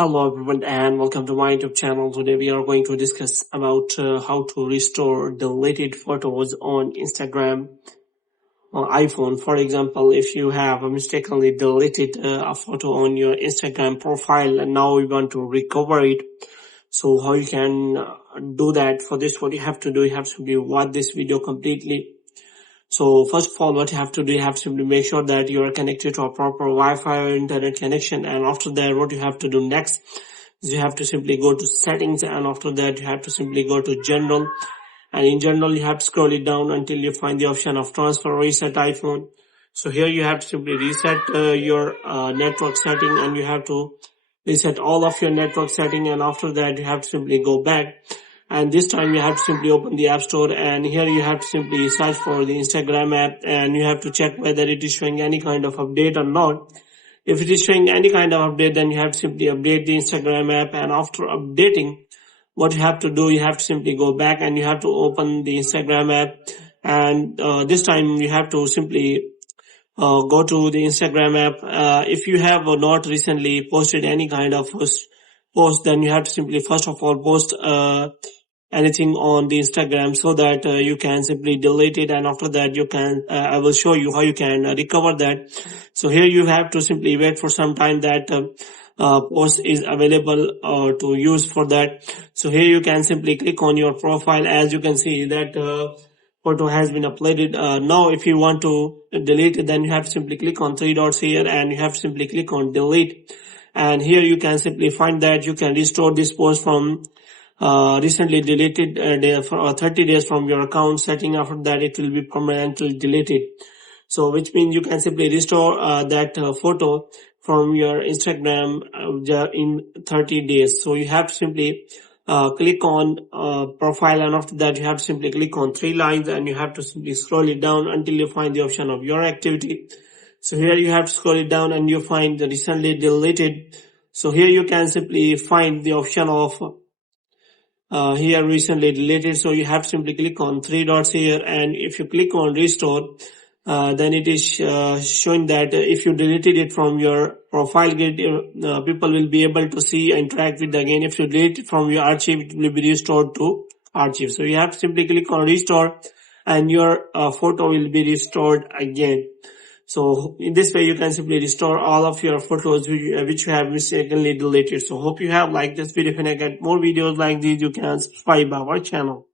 Hello everyone and welcome to my YouTube channel. Today we are going to discuss about how to restore deleted photos on Instagram or iPhone. For example, if you have mistakenly deleted a photo on your Instagram profile and now you want to recover it, so how you can do that? For this, what you have to do, you have to watch this video completely. So first of all, what you have to do, you have to simply make sure that you are connected to a proper Wi-Fi or internet connection. And after that, what you have to do next is you have to simply go to settings, and after that you have to simply go to general. And in general, you have to scroll it down until you find the option of transfer or reset iPhone. So here you have to simply reset your network setting, and you have to reset all of your network setting. And after that, you have to simply go back. And this time you have to simply open the App Store, and here you have to simply search for the Instagram app, and you have to check whether it is showing any kind of update or not. If it is showing any kind of update, then you have to simply update the Instagram app. And after updating, what you have to do, you have to simply go back and you have to open the Instagram app. And this time you have to simply go to the Instagram app. If you have not recently posted any kind of post, then you have to simply first of all post anything on the Instagram, so that you can simply delete it, and after that you can I will show you how you can recover that. So here you have to simply wait for some time that post is available to use for that. So here you can simply click on your profile. As you can see that photo has been uploaded. Now if you want to delete it, then you have to simply click on three dots here, and you have to simply click on delete. And here you can simply find that you can restore this post from recently deleted for 30 days from your account setting. After that, it will be permanently deleted. So which means you can simply restore that photo from your Instagram in 30 days. So you have to simply click on profile, and after that you have to simply click on three lines, and you have to simply scroll it down until you find the option of your activity. So here you have to scroll it down and you find the recently deleted. So here you can simply find the option of here recently deleted. So you have to simply click on three dots here, and if you click on restore, then it is showing that if you deleted it from your profile grid, people will be able to see and interact with it again. If you delete it from your archive, it will be restored to archive. So you have to simply click on restore, and your photo will be restored again. So in this way, you can simply restore all of your photos which you have mistakenly deleted. So hope you have liked this video. If you get more videos like these, you can subscribe our channel.